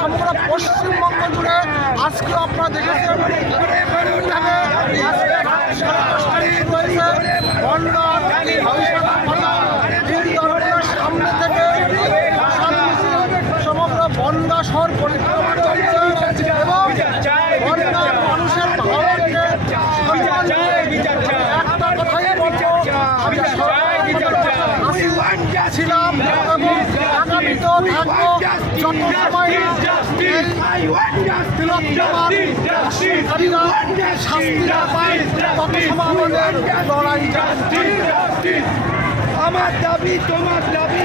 সমগ্র পশ্চিমবঙ্গ জুড়ে আজকে আপনারা দেখেছেন সামনে থেকে সমগ্র বনগাঁ শহর পরিক্রমা চলছে এবং বনগাঁর মানুষের ভালোকে একটা কথাই বলবো, আমি ছিলাম এবং আগামীতেও থাকবো যত সময় শাস্তি না পায় তত সময় আমাদের লড়াই। আমার দাবি তোমার দাবি।